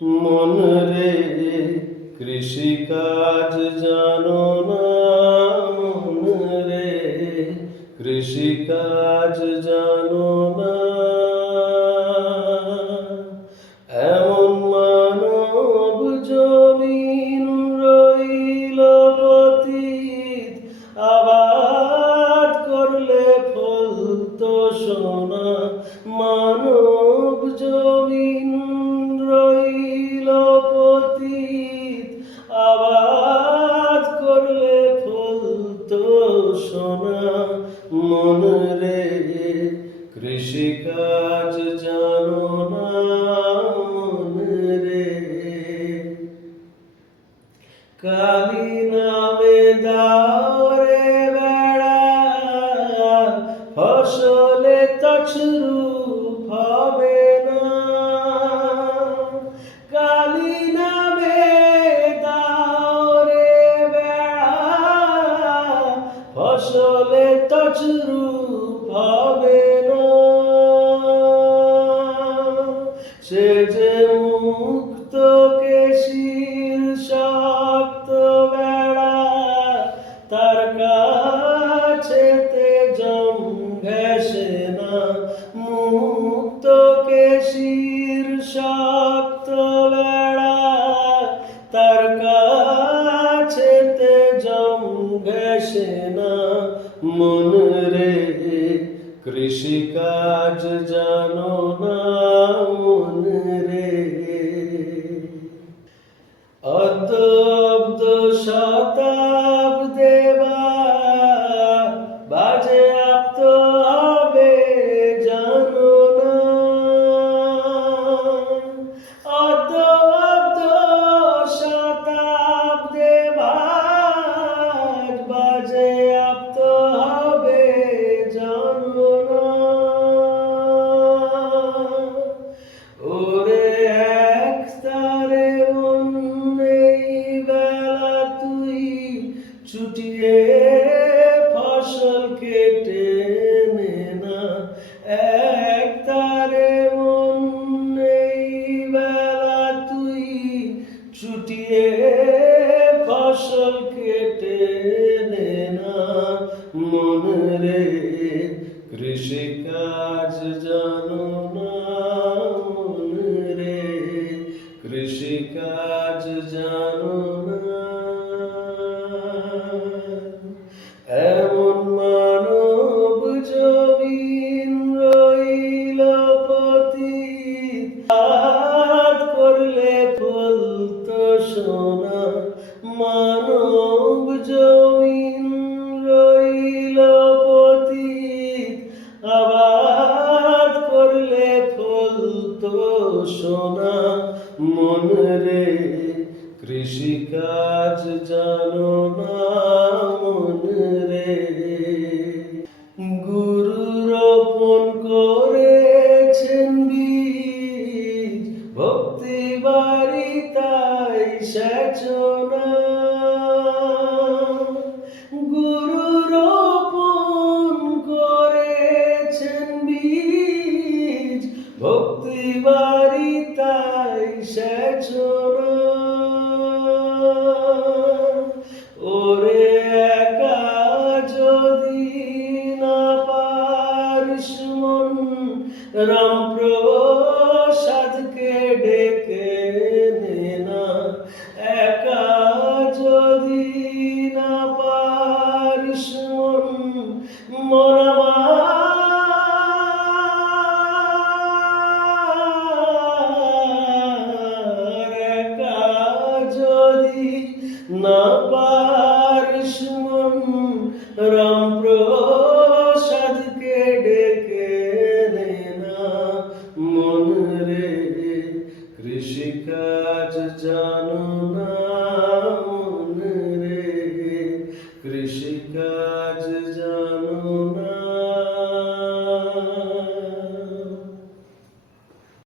মন রে কৃষিকাজ জানো না, মন রে কৃষিকাজ জানো না। এমন মানব জমিন রইল পতিত, আবাদ করলে ফলতো সোনা। মানব জমিন রইল পতিত, আবাদ করলে ফলতো সোনা। মন রে কৃষিকাজ জানো না, মন রে। কালি নামে দাও রে বেড়া, ফসলে তছরূপ হবে না। কালি নামে দাও রে বেড়া, ফসলে তছরূপ হবে না। সে যে মুক্ত কেশির শক্ত বেড়া, তার কাছেতে জম ঘেঁষে না। মুক্ত কেশির শক্ত বেড়া, তার কাছেতে জম ঘেঁষে না। মন রে কৃষিকাজ জানো না, মন রে। অদ্যব্দ শতাব্দে বাজেয়াপ্ত হবে জানো না। অদ্যব্দ শতাব্দে বাজেয়াপ্ত হবে জানো না। ওরে এক তারে মন এই বেলা তুই চুটিয়ে ফসল কেটে নে না। এক তারে মন এই বেলা তুই চুটিয়ে ফসল কেটে নে না। মন রে কৃষিকাজ জানো না, মন রে কৃষিকাজ জানো না। এমন মানব জমিন রইল পতিত, আবাদ করলে ফলতো সোনা। মানব জমিন রইল পতিত, আবাদ করলে ফলতো সোনা। মন রে কৃষিকাজ জানো না, মন রে। গুরু রোপণ করেছেন বীজ, ভক্তি বাড়ি তাই সেচনা। গুরু রোপণ করেছেন বীজ, ভক্তি বাড়ি তাই সেচনা। ওরে একা যদি না পারিস মন, রাম প্রসাদকে ডেকে নে না। একা যদি না পারিস মন, মন আমার। একা যদি না পারিস মন, রাম প্রসাদকে ডেকে নে না। মন রে কৃষিকাজ জানো না।